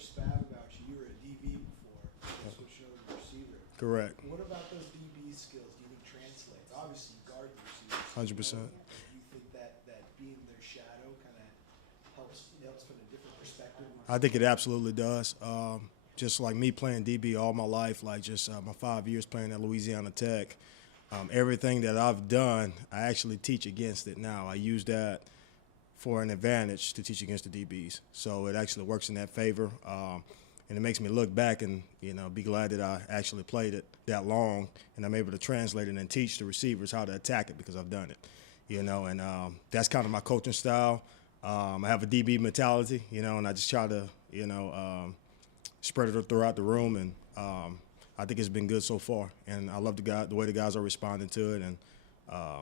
Coach Spav about you. You were a DB before, and switched over to receiver. Correct. What about those DB skills do you think translates? Obviously, you guard the receivers. 100%. Do you think that being their shadow kind of helps from a different perspective? I think it absolutely does. Just like me playing DB all my life, like just my 5 years playing at Louisiana Tech, everything that I've done, I actually teach against it now. I use that for an advantage to teach against the DBs. So it actually works in that favor. And it makes me look back and, be glad that I actually played it that long, and I'm able to translate it and teach the receivers how to attack it because I've done it, and that's kind of my coaching style. I have a DB mentality, and I just try to, spread it throughout the room, and I think it's been good so far. And I love the way the guys are responding to it, and I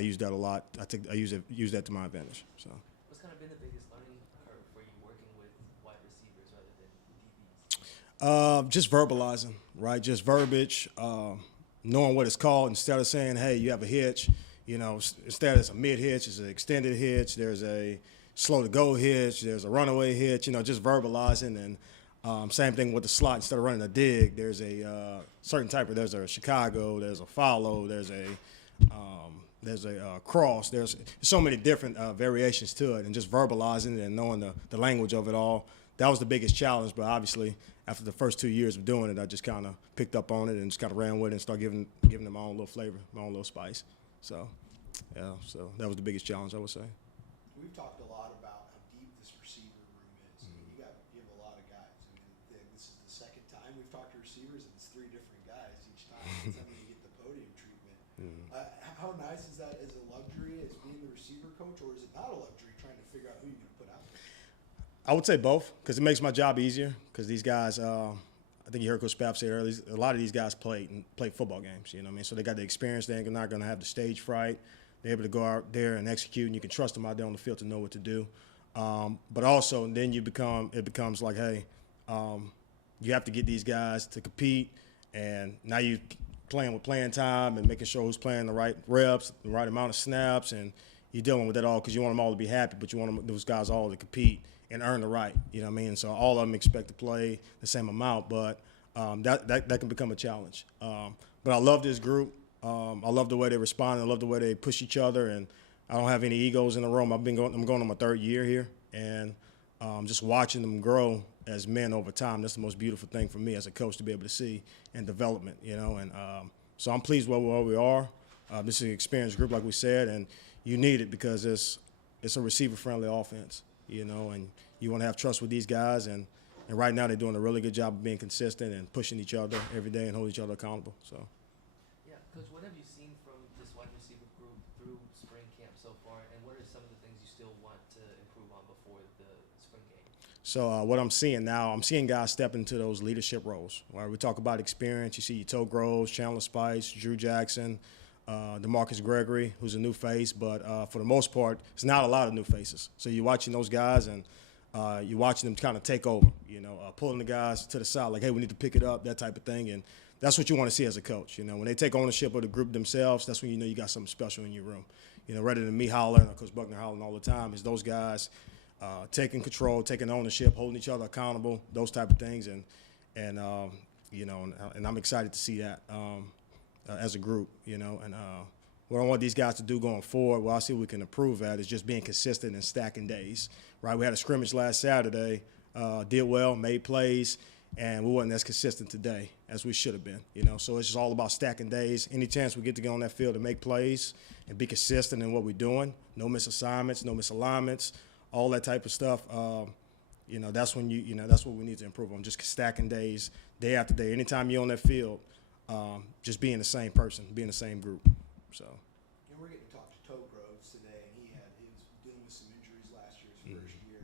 use that a lot. I use that to my advantage. So. What's kind of been the biggest learning curve for you working with wide receivers rather than DBs? Just verbalizing, right? Just verbiage, knowing what it's called instead of saying, hey, you have a hitch. Instead it's a mid hitch, it's an extended hitch, there's a slow to go hitch, there's a runaway hitch, just verbalizing. And same thing with the slot. Instead of running a dig, there's a certain type of, there's a Chicago, there's a follow, there's a cross. There's so many different variations to it, and just verbalizing it and knowing the language of it all. That was the biggest challenge, but obviously after the first 2 years of doing it, I just kind of picked up on it and just kind of ran with it and started giving them my own little flavor, my own little spice. So that was the biggest challenge, I would say. We've talked a lot about how deep this receiver room is. You have a lot of guys. This is the second time we've talked to receivers, and it's 3 different guys each time. That's how you get the podium treatment. How nice is that as a luxury, as being the receiver coach, or is it not a luxury trying to figure out who you're going to put out there? I would say both, because it makes my job easier. Because these guys, I think you heard Coach Spav say earlier, a lot of these guys played football games. So they got the experience. They're not going to have the stage fright. They're able to go out there and execute, and you can trust them out there on the field to know what to do. But also, then it becomes like, hey, you have to get these guys to compete, and now you playing with playing time and making sure who's playing the right reps, the right amount of snaps, and you're dealing with that all because you want them all to be happy, but you want those guys all to compete and earn the right. So all of them expect to play the same amount, but that can become a challenge. But I love this group. I love the way they respond. I love the way they push each other, and I don't have any egos in the room. I'm going on my 3rd year here, and just watching them grow as men over time. That's the most beautiful thing for me as a coach to be able to see and development. And so I'm pleased with where we are. This is an experienced group, like we said, and you need it because it's a receiver-friendly offense. And you want to have trust with these guys, and right now they're doing a really good job of being consistent and pushing each other every day and holding each other accountable. So. Yeah, Coach, what have you seen from this wide receiver group through spring camp so far, and what are some of the things you still want to improve on before the spring game? So what I'm seeing now, I'm seeing guys step into those leadership roles. Right? We talk about experience. You see Toe Groves, Chandler Spice, Drew Jackson, DeMarcus Gregory, who's a new face, but for the most part, it's not a lot of new faces. So you're watching those guys, and you're watching them kind of take over, pulling the guys to the side, like, hey, we need to pick it up, that type of thing. And that's what you want to see as a coach. When they take ownership of the group themselves, that's when you know you got something special in your room. Rather than me hollering or Coach Buckner hollering all the time, is those guys taking control, taking ownership, holding each other accountable, those type of things. And I'm excited to see that. As a group, and what I want these guys to do going forward, what I see we can improve at is just being consistent and stacking days, right? We had a scrimmage last Saturday, did well, made plays, and we wasn't as consistent today as we should have been, So it's just all about stacking days. Any chance we get to get on that field and make plays and be consistent in what we're doing, no misassignments, no misalignments, all that type of stuff, that's when that's what we need to improve on, just stacking days, day after day. Anytime you're on that field, just being the same person, being the same group. So. And we're getting to talk to Toe Groves today, and he was dealing with some injuries last year, his first year.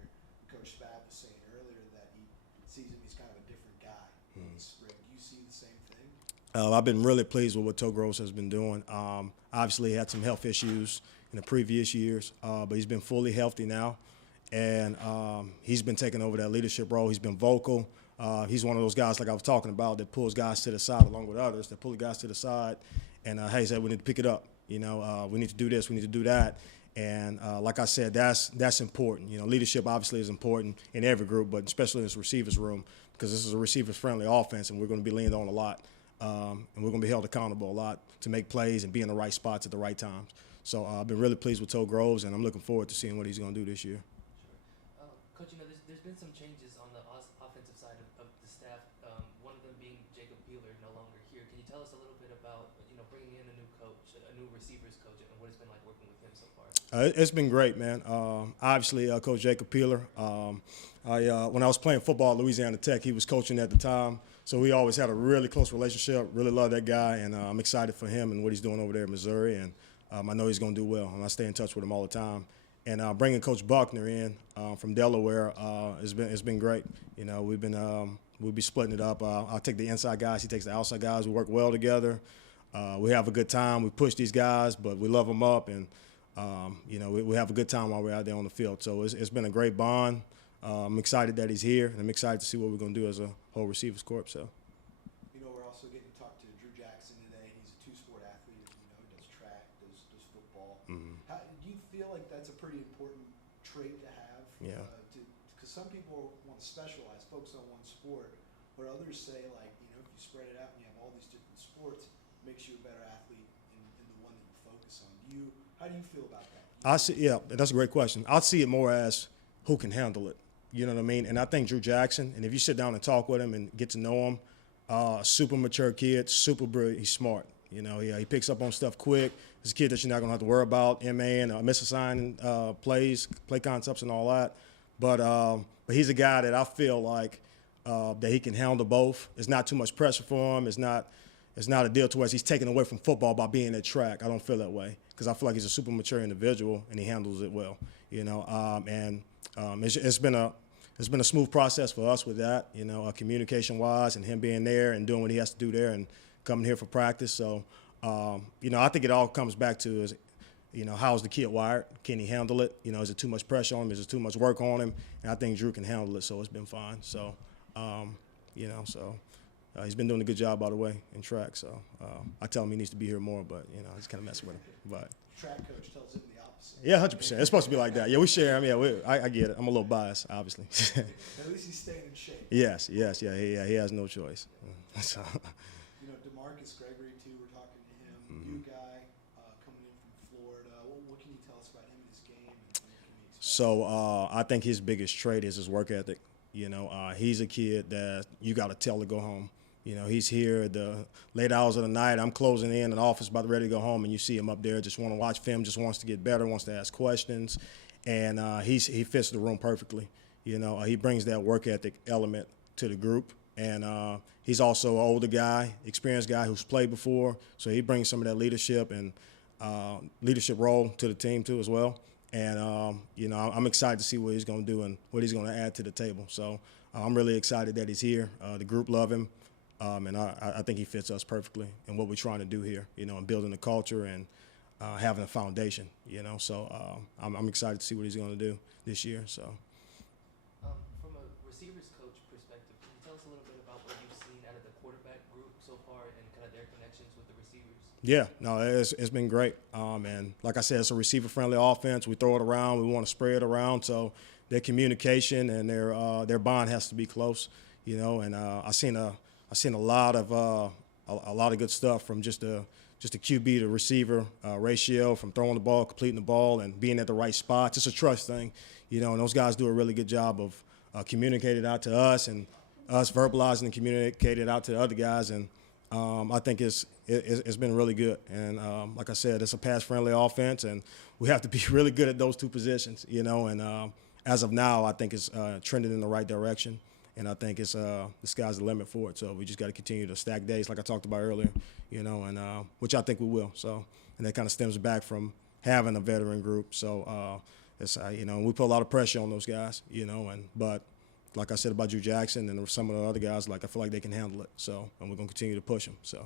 Coach Spav was saying earlier that he sees him as kind of a different guy in the spring. Do you see the same thing? I've been really pleased with what Toe Groves has been doing. Obviously, he had some health issues in the previous years, but he's been fully healthy now, and he's been taking over that leadership role. He's been vocal. He's one of those guys, like I was talking about, that pulls guys to the side along with others, that pull the guys to the side and, hey, said we need to pick it up. We need to do this, we need to do that. And like I said, that's important. You know, leadership obviously is important in every group, but especially in this receivers room, because this is a receivers-friendly offense, and we're going to be leaned on a lot, and we're going to be held accountable a lot to make plays and be in the right spots at the right times. So I've been really pleased with Toe Groves, and I'm looking forward to seeing what he's going to do this year. Sure. Coach, there's been some changes on the offensive side of the staff, one of them being Jacob Peeler, no longer here. Can you tell us a little bit about, bringing in a new coach, a new receivers coach, and what it's been like working with him so far? It's been great, man. Obviously, Coach Jacob Peeler. When I was playing football at Louisiana Tech, he was coaching at the time. So we always had a really close relationship, really love that guy, and I'm excited for him and what he's doing over there in Missouri, and I know he's going to do well, and I stay in touch with him all the time. And bringing Coach Buckner in from Delaware it's been great. We'll be splitting it up. I'll take the inside guys, he takes the outside guys. We work well together. We have a good time. We push these guys, but we love them up, and we have a good time while we're out there on the field. So it's been a great bond. I'm excited that he's here, and I'm excited to see what we're going to do as a whole receivers corps. So. We're also getting to talk to Drew Jackson today. He's a two-sport athlete, as we know. He does track, does football. Mm-hmm. How, do you feel like that's a pretty important trait to have? Yeah. Because some people want to specialize, focus on one sport, but others say, like, if you spread it out and you have all these different sports, it makes you a better athlete in the one that you focus on. How do you feel about that? That's a great question. I see it more as who can handle it. You know what I mean? And I think Drew Jackson, and if you sit down and talk with him and get to know him, super mature kid, super brilliant. He's smart. He picks up on stuff quick. He's a kid that you're not going to have to worry about, MA and misassigning plays, play concepts and all that. But he's a guy that I feel like that he can handle both. It's not too much pressure for him. It's not a deal to where he's taken away from football by being at track. I don't feel that way, because I feel like he's a super mature individual and he handles it well. It's been a smooth process for us with that, communication-wise, and him being there and doing what he has to do there and coming here for practice. So, I think it all comes back to how's the kid wired? Can he handle it? Is it too much pressure on him? Is it too much work on him? And I think Drew can handle it, so it's been fine. So, he's been doing a good job, by the way, in track. So I tell him he needs to be here more, but, I just kind of mess with him. But track coach tells him the opposite. Yeah, 100%. It's supposed to be like that. Yeah, we share. I get it. I'm a little biased, obviously. At least he's staying in shape. Yes. Yeah, he has no choice. So. DeMarcus Gregory, too, we're talking to him. Mm-hmm. New guy coming in from Florida. What can you tell us about him and his game? And what can we expect? So I think his biggest trait is his work ethic. He's a kid that you got to tell to go home. He's here at the late hours of the night. I'm closing in the office, about ready to go home, and you see him up there, just want to watch film, just wants to get better, wants to ask questions, and he fits the room perfectly. He brings that work ethic element to the group, and he's also an older guy, experienced guy who's played before, so he brings some of that leadership and leadership role to the team too as well. And I'm excited to see what he's going to do and what he's going to add to the table. So I'm really excited that he's here. The group love him. And I think he fits us perfectly in what we're trying to do here, and building the culture and having a foundation, So I'm excited to see what he's going to do this year. So. From a receivers coach perspective, can you tell us a little bit about what you've seen out of the quarterback group so far and kind of their connections with the receivers? Yeah, no, it's been great. And like I said, it's a receiver-friendly offense. We throw it around. We want to spread it around. So their communication and their bond has to be close, And I've seen a lot of good stuff from just a QB to receiver ratio, from throwing the ball, completing the ball, and being at the right spots. It's a trust thing, and those guys do a really good job of communicating out to us and us verbalizing and communicating it out to the other guys. And I think it's been really good. And like I said, it's a pass-friendly offense, and we have to be really good at those two positions, And as of now, I think it's trending in the right direction. And I think it's the sky's the limit for it. So we just got to continue to stack days, like I talked about earlier, and which I think we will. So, and that kind of stems back from having a veteran group. So it's we put a lot of pressure on those guys, but like I said about Drew Jackson and some of the other guys, like I feel like they can handle it. So, and we're gonna continue to push them. So.